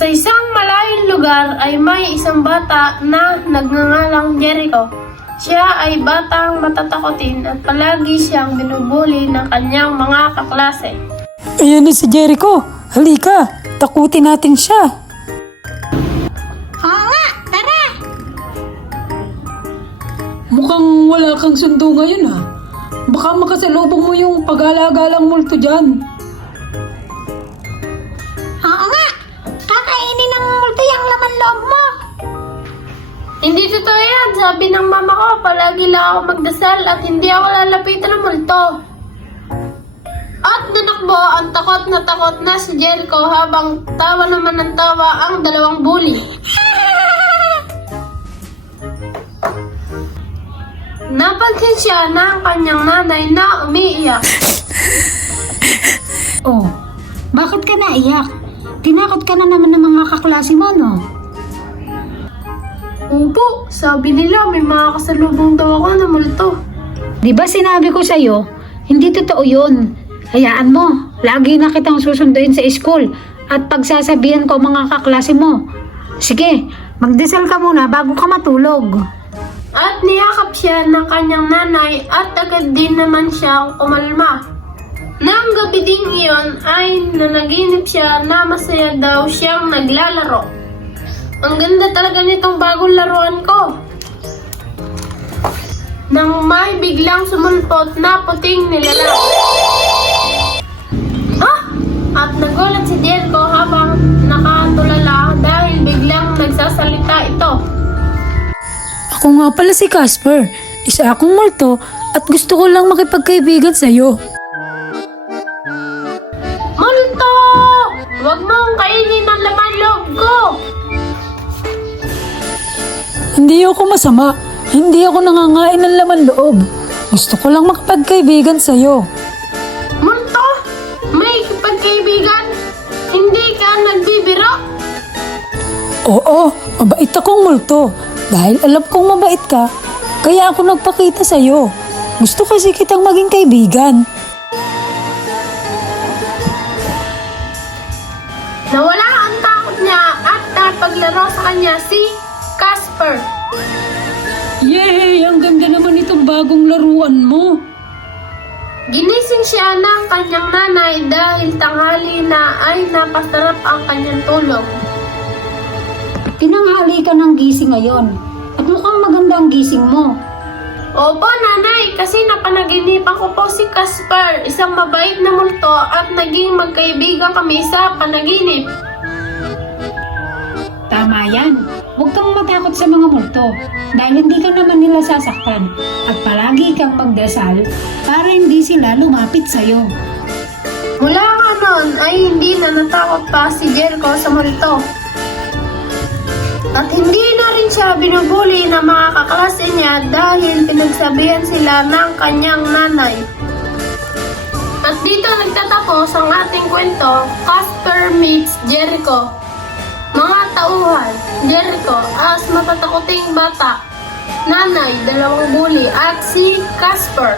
Sa isang malayong lugar ay may isang bata na nagngangalang Jericho. Siya ay batang matatakotin at palagi siyang binubuli ng kanyang mga kaklase. Ayan na si Jericho. Halika, takutin natin siya. Oo nga, tara! Mukhang wala kang sundo ngayon ah. Baka makasalubong mo yung pag-alagalang multo dyan. Oo nga, kakainin ng multo yung laman loob mo. Hindi totoo yan. Sabi ng mama ko, palagi lang ako magdasal at hindi ako lalapitan ng multo. At nanakbo ang takot na si Jericho habang tawa naman ng tawa ang dalawang bully. Napansin siya ng kanyang nanay na umiiyak. Oh, bakit ka naiyak? Tinakot ka na naman ng mga kaklase mo, no? Opo, sabi nila may mga kasalubong daw ako na multo. Di ba sinabi ko sa'yo, hindi totoo yun. Hayaan mo, lagi na kitang susunduin sa school at pagsasabihan ko mga kaklase mo. Sige, magdasal ka muna bago ka matulog. At niyakap siya ng kanyang nanay at agad din naman siyang kumalma. Nang gabi ding iyon ay nanaginip siya na masaya daw siyang naglalaro. Ang ganda talaga nitong bagong laruan ko. Nang may biglang sumulpot na puting nilalang. At nagulat si Jericho habang nakatulala dahil biglang nagsasalita ito. Ako nga pala si Casper. Isa akong multo at gusto ko lang makipagkaibigan sa'yo. Multo! Huwag mong kainin ang laman loob ko! Hindi ako masama. Hindi ako nangangain ng laman loob. Gusto ko lang makipagkaibigan sa'yo. Multo? May pagkaibigan? Hindi ka nagbibiro? Oo, mabait akong multo. Dahil alam kong mabait ka, kaya ako nagpakita sa'yo. Gusto kasi kitang maging kaibigan. Nawala ang takot niya at napaglaro sa kanya si Casper. Yay! Ang ganda naman itong bagong laruan mo. Ginising siya ng kanyang nanay dahil tanghali na ay napasarap ang kanyang tulog. Tinanghali ka ng gising ngayon at mukhang maganda ang gising mo. Opo, nanay, kasi napanaginipan ko po si Casper, isang mabait na multo at naging magkaibigan kami sa panaginip. Tama yan. Huwag kang matakot sa mga multo dahil hindi ka naman nila sasaktan at palagi kang magdasal para hindi sila lumapit sa'yo. Mula nga noon ay hindi na natakot pa si Jericho sa multo. At hindi na rin siya binubuli ng mga kaklase niya dahil pinagsabihan sila ng kanyang nanay. At dito nagtatapos ang ating kwento, Casper meets Jericho. Mga tauhan, Jericho as matatakoting bata, nanay, dalawang bully at si Casper.